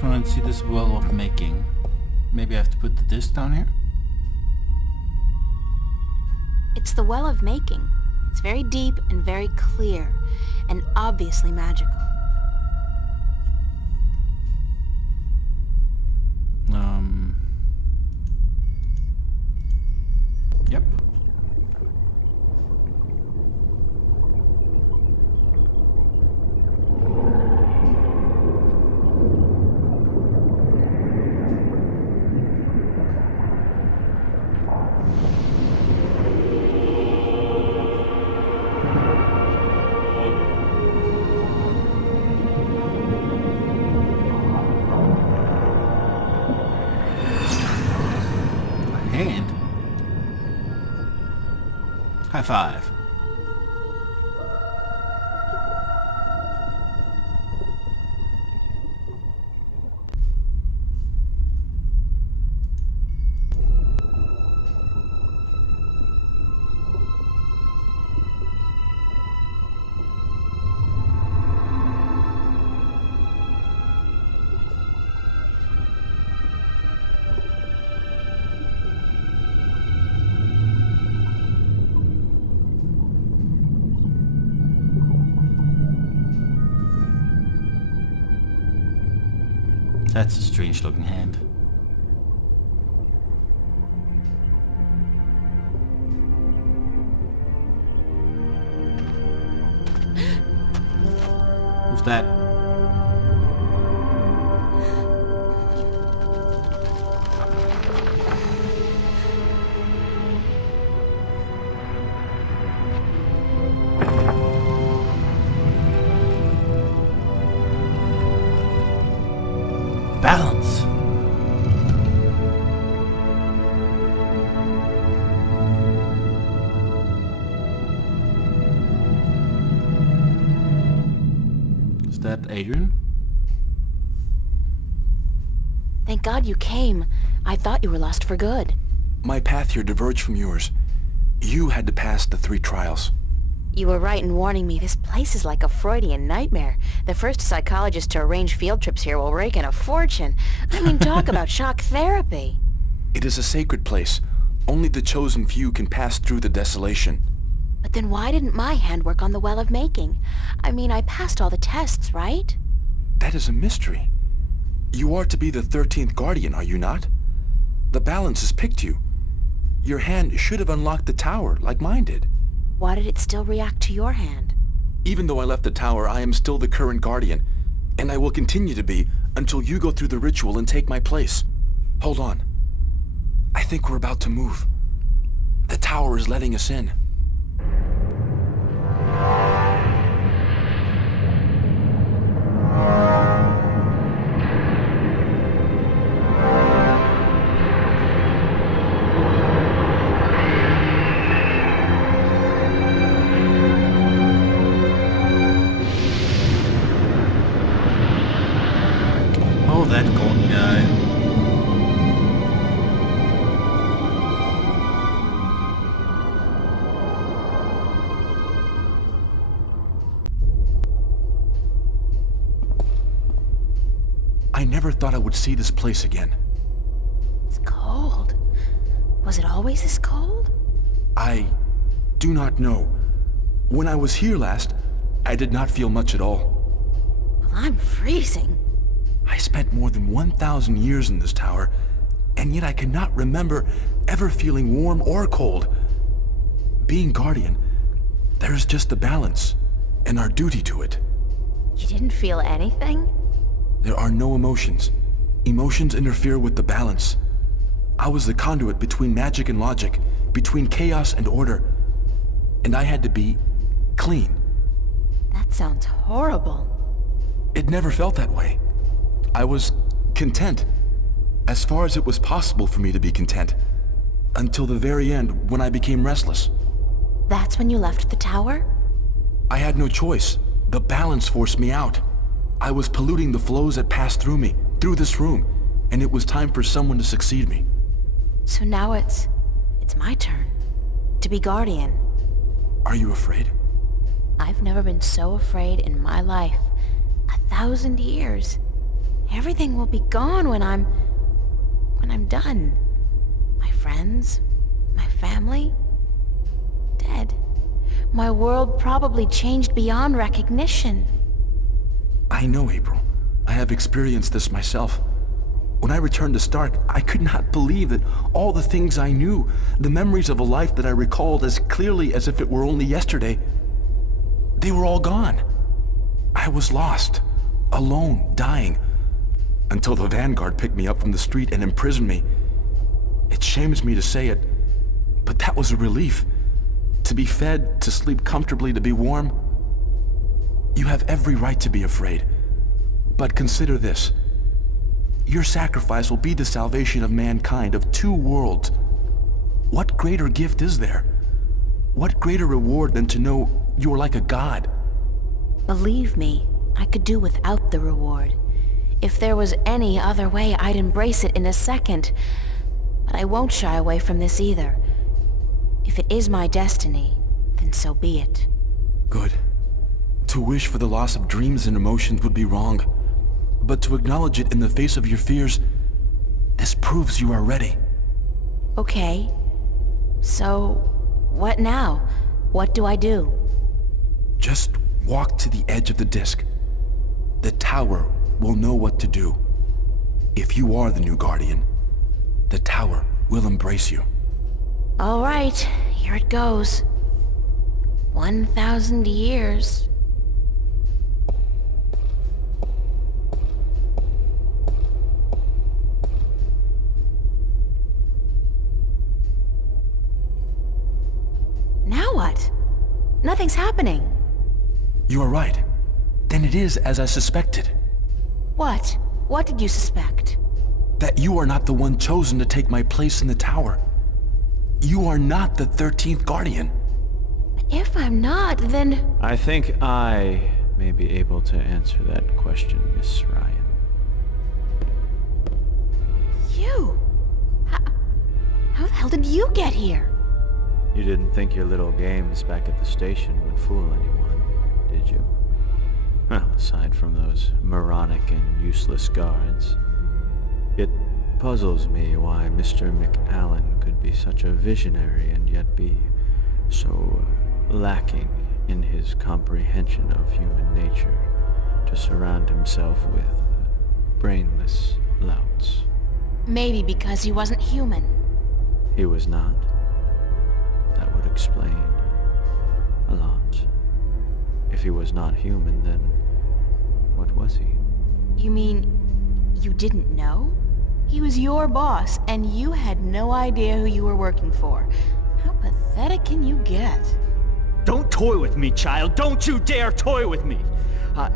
just want to see this well of making. Maybe I have to put the disc down here? It's the well of making. It's very deep and very clear, and obviously magical. Yep. Hand. High five. That's a strange looking hand. Who's that? Balance. Is that Adrian? Thank God you came. I thought you were lost for good. My path here diverged from yours. You had to pass the 3 trials. You were right in warning me. This place is like a Freudian nightmare. The first psychologist to arrange field trips here will rake in a fortune. I mean, talk about shock therapy. It is a sacred place. Only the chosen few can pass through the desolation. But then why didn't my hand work on the well of making? I mean, I passed all the tests, right? That is a mystery. You are to be the 13th guardian, are you not? The balance has picked you. Your hand should have unlocked the tower, like mine did. Why did it still react to your hand? Even though I left the tower, I am still the current guardian, and I will continue to be until you go through the ritual and take my place. Hold on. I think we're about to move. The tower is letting us in. Oh, that golden guy. I never thought I would see this place again. It's cold. Was it always this cold? I do not know. When I was here last, I did not feel much at all. Well, I'm freezing. I spent more than 1,000 years in this tower, and yet I cannot remember ever feeling warm or cold. Being guardian, there is just the balance, and our duty to it. You didn't feel anything? There are no emotions. Emotions interfere with the balance. I was the conduit between magic and logic, between chaos and order, and I had to be clean. That sounds horrible. It never felt that way. I was content, as far as it was possible for me to be content, until the very end when I became restless. That's when you left the tower? I had no choice. The balance forced me out. I was polluting the flows that passed through me, through this room, and it was time for someone to succeed me. So now it's my turn. To be guardian. Are you afraid? I've never been so afraid in my life. 1,000 years. Everything will be gone when I'm done. My friends, my family, dead. My world probably changed beyond recognition. I know, April. I have experienced this myself. When I returned to Stark, I could not believe that all the things I knew, the memories of a life that I recalled as clearly as if it were only yesterday, they were all gone. I was lost, alone, dying, until the Vanguard picked me up from the street and imprisoned me. It shames me to say it, but that was a relief. To be fed, to sleep comfortably, to be warm. You have every right to be afraid. But consider this. Your sacrifice will be the salvation of mankind, of two worlds. What greater gift is there? What greater reward than to know you are like a god? Believe me, I could do without the reward. If there was any other way, I'd embrace it in a second. But I won't shy away from this either. If it is my destiny, then so be it. Good. To wish for the loss of dreams and emotions would be wrong. But to acknowledge it in the face of your fears, this proves you are ready. Okay. So, what now? What do I do? Just walk to the edge of the disk. The tower will know what to do. If you are the new Guardian, the tower will embrace you. All right, here it goes. 1,000 years. Now what? Nothing's happening. You are right. Then it is as I suspected. What? What did you suspect? That you are not the one chosen to take my place in the tower. You are not the 13th Guardian. If I'm not, then... I think I may be able to answer that question, Miss Ryan. You? How the hell did you get here? You didn't think your little games back at the station would fool anyone, did you? Well, aside from those moronic and useless guards. It puzzles me why Mr. McAllen could be such a visionary and yet be so lacking in his comprehension of human nature to surround himself with brainless louts. Maybe because he wasn't human. He was not. That would explain a lot. If he was not human, then what was he? You mean you didn't know? He was your boss, and you had no idea who you were working for. How pathetic can you get? Don't toy with me, child! Don't you dare toy with me! I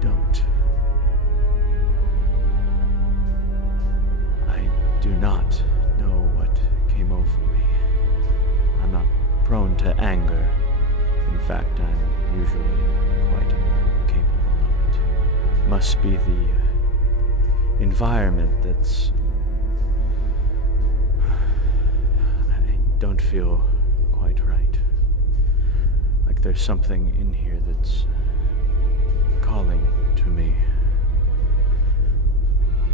don't. I do not know what came over me. I'm not prone to anger. In fact, I'm usually quite incapable of it. Must be the environment that's... I don't feel quite right. Like there's something in here that's calling to me.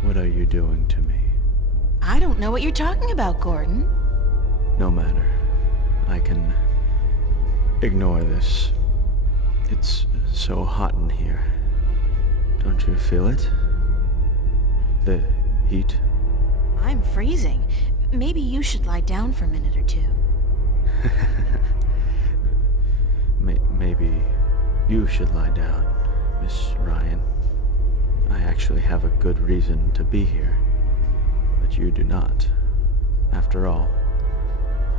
What are you doing to me? I don't know what you're talking about, Gordon. No matter. I can ignore this. It's so hot in here. Don't you feel it? The heat? I'm freezing. Maybe you should lie down for a minute or two. Maybe you should lie down, Miss Ryan. I actually have a good reason to be here, but you do not. After all,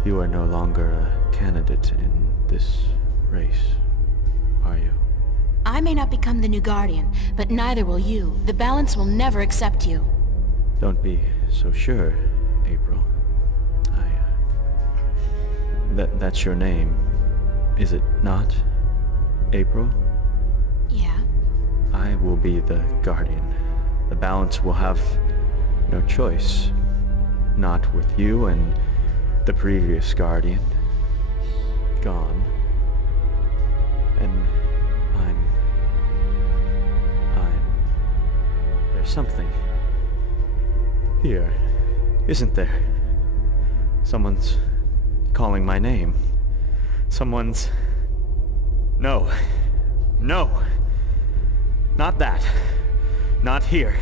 you are no longer a candidate in this race, are you? I may not become the new Guardian, but neither will you. The balance will never accept you. Don't be so sure, April. That's your name, is it not? April? Yeah? I will be the Guardian. The balance will have no choice. Not with you and the previous Guardian. Gone. And I'm something. Here, isn't there? Someone's calling my name. Someone's... No. No. Not that. Not here.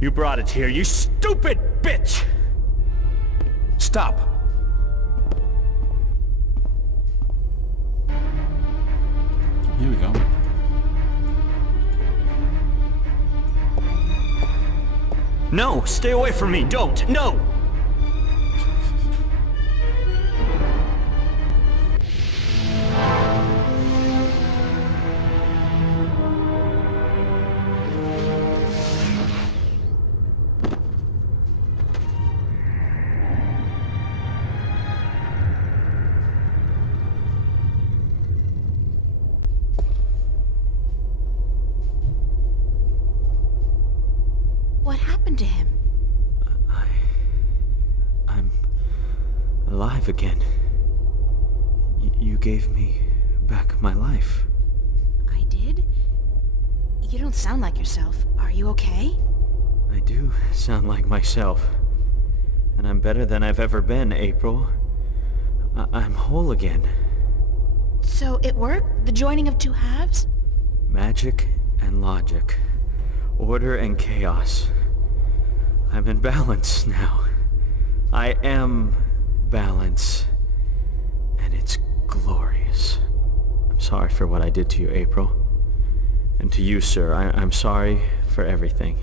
You brought it here, you stupid bitch! Stop! Here we go. No, stay away from me, don't, no! What happened to him? I'm alive again. You gave me back my life. I did? You don't sound like yourself. Are you okay? I do sound like myself. And I'm better than I've ever been, April. I'm whole again. So it worked? The joining of two halves? Magic and logic. Order and chaos. I'm in balance now. I am balance. And it's glorious. I'm sorry for what I did to you, April. And to you, sir, I'm sorry for everything.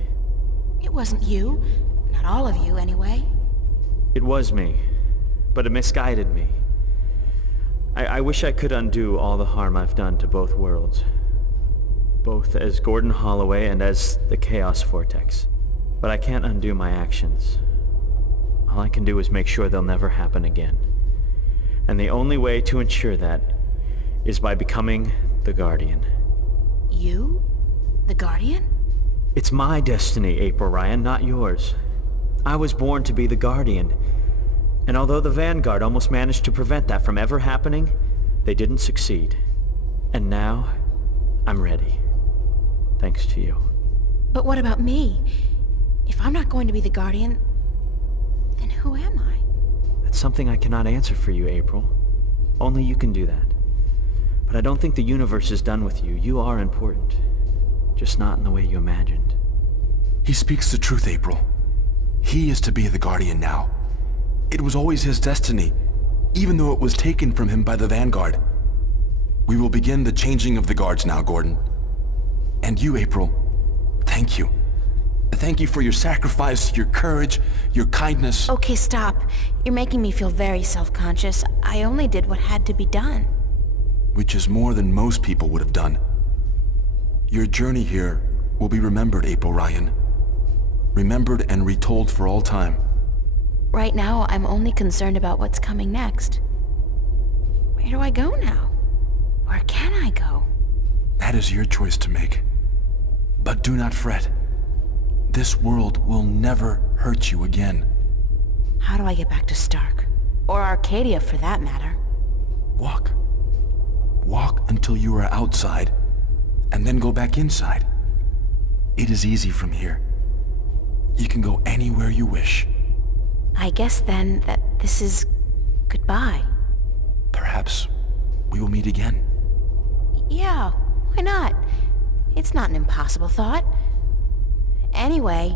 It wasn't you. Not all of you, anyway. It was me, but it misguided me. I wish I could undo all the harm I've done to both worlds. Both as Gordon Holloway and as the Chaos Vortex. But I can't undo my actions. All I can do is make sure they'll never happen again. And the only way to ensure that is by becoming the Guardian. You? The Guardian? It's my destiny, April Ryan, not yours. I was born to be the Guardian. And although the Vanguard almost managed to prevent that from ever happening, they didn't succeed. And now, I'm ready. Thanks to you. But what about me? If I'm not going to be the Guardian, then who am I? That's something I cannot answer for you, April. Only you can do that. But I don't think the universe is done with you. You are important. Just not in the way you imagined. He speaks the truth, April. He is to be the Guardian now. It was always his destiny, even though it was taken from him by the Vanguard. We will begin the changing of the guards now, Gordon. And you, April, thank you. Thank you for your sacrifice, your courage, your kindness. Okay, stop. You're making me feel very self-conscious. I only did what had to be done. Which is more than most people would have done. Your journey here will be remembered, April Ryan. Remembered and retold for all time. Right now, I'm only concerned about what's coming next. Where do I go now? Where can I go? That is your choice to make. But do not fret. This world will never hurt you again. How do I get back to Stark? Or Arcadia, for that matter. Walk. Walk until you are outside, and then go back inside. It is easy from here. You can go anywhere you wish. I guess then that this is goodbye. Perhaps we will meet again. Yeah, why not? It's not an impossible thought. Anyway,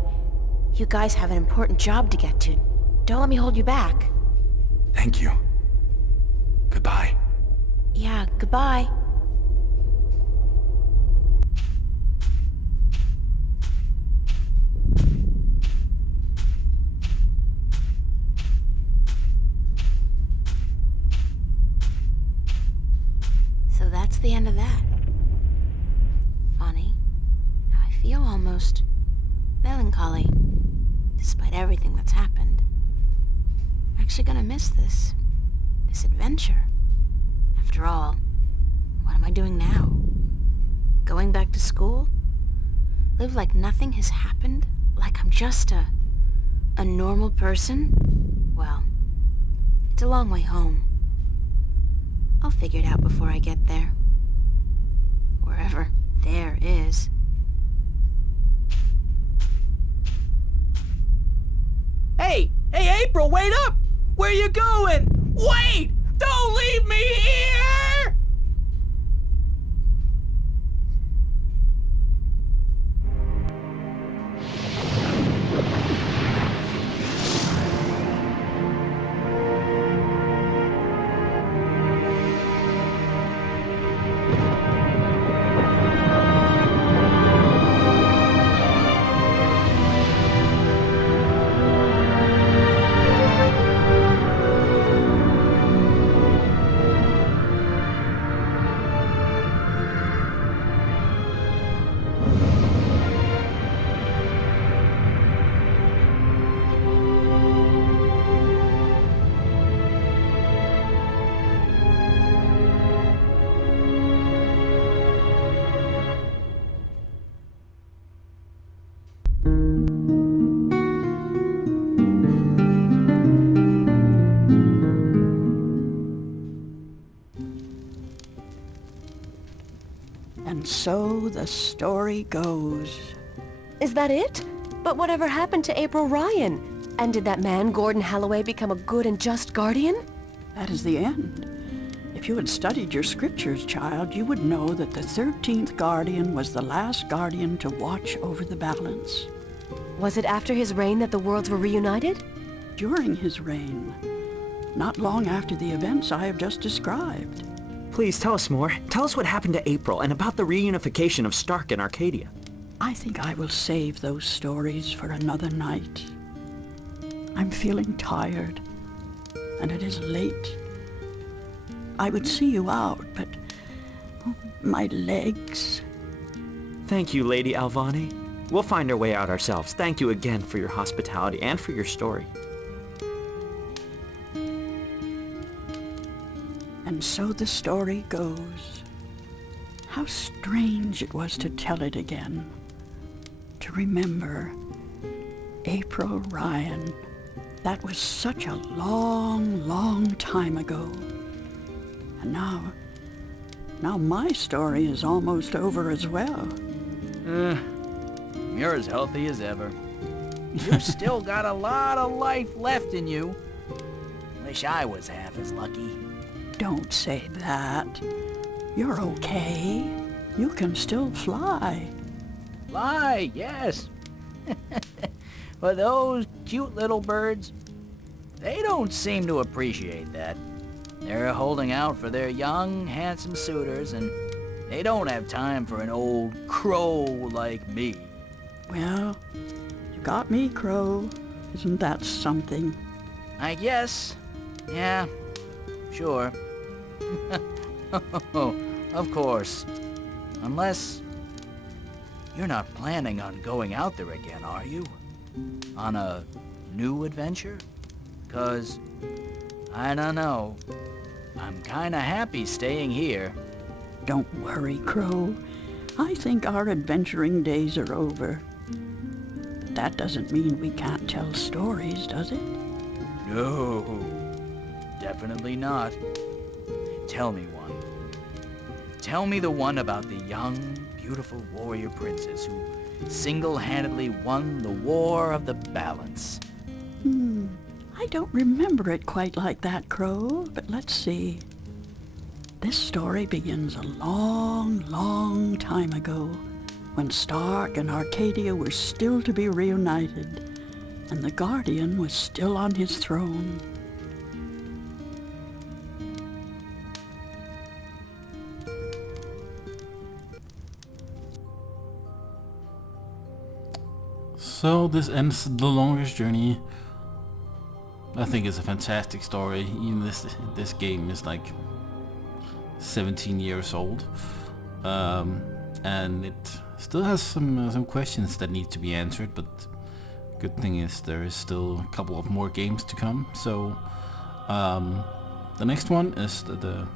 you guys have an important job to get to. Don't let me hold you back. Thank you. Goodbye. Yeah, goodbye. So that's the end of that. Funny. I feel almost melancholy, despite everything that's happened. I'm actually gonna miss this adventure. After all, what am I doing now? Going back to school? Live like nothing has happened? Like I'm just a normal person? Well, it's a long way home. I'll figure it out before I get there. Wherever there is. April, wait up! Where you going? Wait! Don't leave me here! And so the story goes. Is that it? But whatever happened to April Ryan? And did that man, Gordon Holloway, become a good and just guardian? That is the end. If you had studied your scriptures, child, you would know that the 13th guardian was the last guardian to watch over the balance. Was it after his reign that the worlds were reunited? During his reign. Not long after the events I have just described. Please tell us more. Tell us what happened to April and about the reunification of Stark and Arcadia. I think I will save those stories for another night. I'm feeling tired, and it is late. I would see you out, but my legs. Thank you, Lady Alvani. We'll find our way out ourselves. Thank you again for your hospitality and for your story. And so the story goes. How strange it was to tell it again. To remember April Ryan. That was such a long, long time ago. And now my story is almost over as well. You're as healthy as ever. You've still got a lot of life left in you. Wish I was half as lucky. Don't say that. You're okay. You can still fly. Fly, yes. But those cute little birds, they don't seem to appreciate that. They're holding out for their young, handsome suitors, and they don't have time for an old crow like me. Well, you got me, Crow. Isn't that something? I guess. Yeah, sure. Of course. Unless you're not planning on going out there again, are you? On a new adventure? 'Cause, I don't know. I'm kinda happy staying here. Don't worry, Crow. I think our adventuring days are over. That doesn't mean we can't tell stories, does it? No, definitely not. Tell me one. Tell me the one about the young, beautiful warrior princess who single-handedly won the War of the Balance. I don't remember it quite like that, Crow, but let's see. This story begins a long, long time ago, when Stark and Arcadia were still to be reunited, and the Guardian was still on his throne. So this ends The Longest Journey. I think it's a fantastic story. Even this game is like 17 years old, and it still has some questions that need to be answered. But good thing is there is still a couple of more games to come. So the next one is the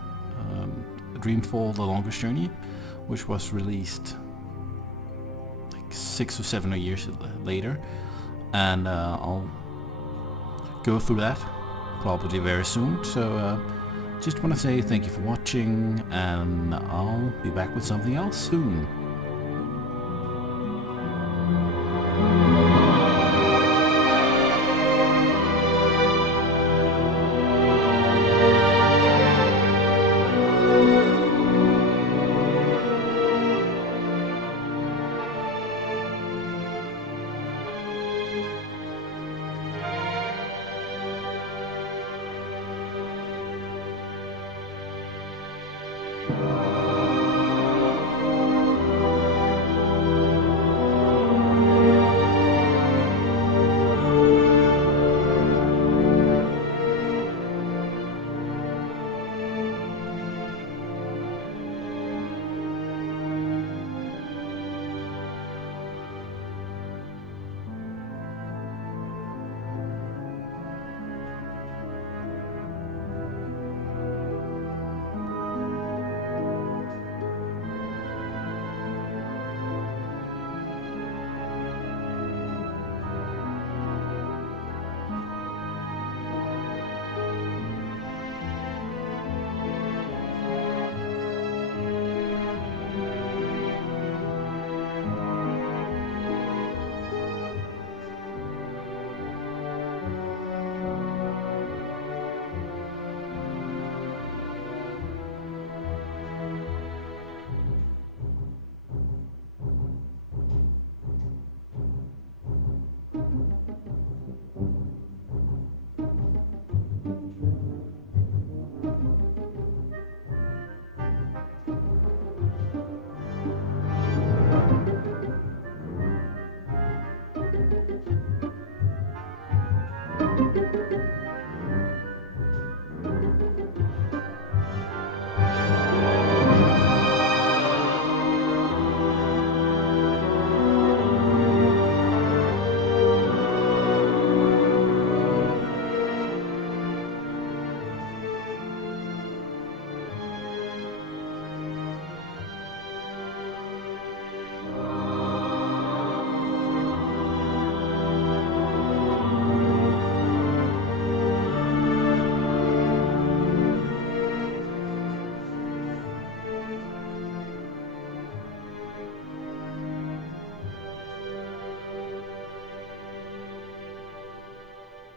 Dreamfall: The Longest Journey, which was released like 6 or 7 years later, and I'll go through that probably very soon. So just want to say thank you for watching, and I'll be back with something else soon.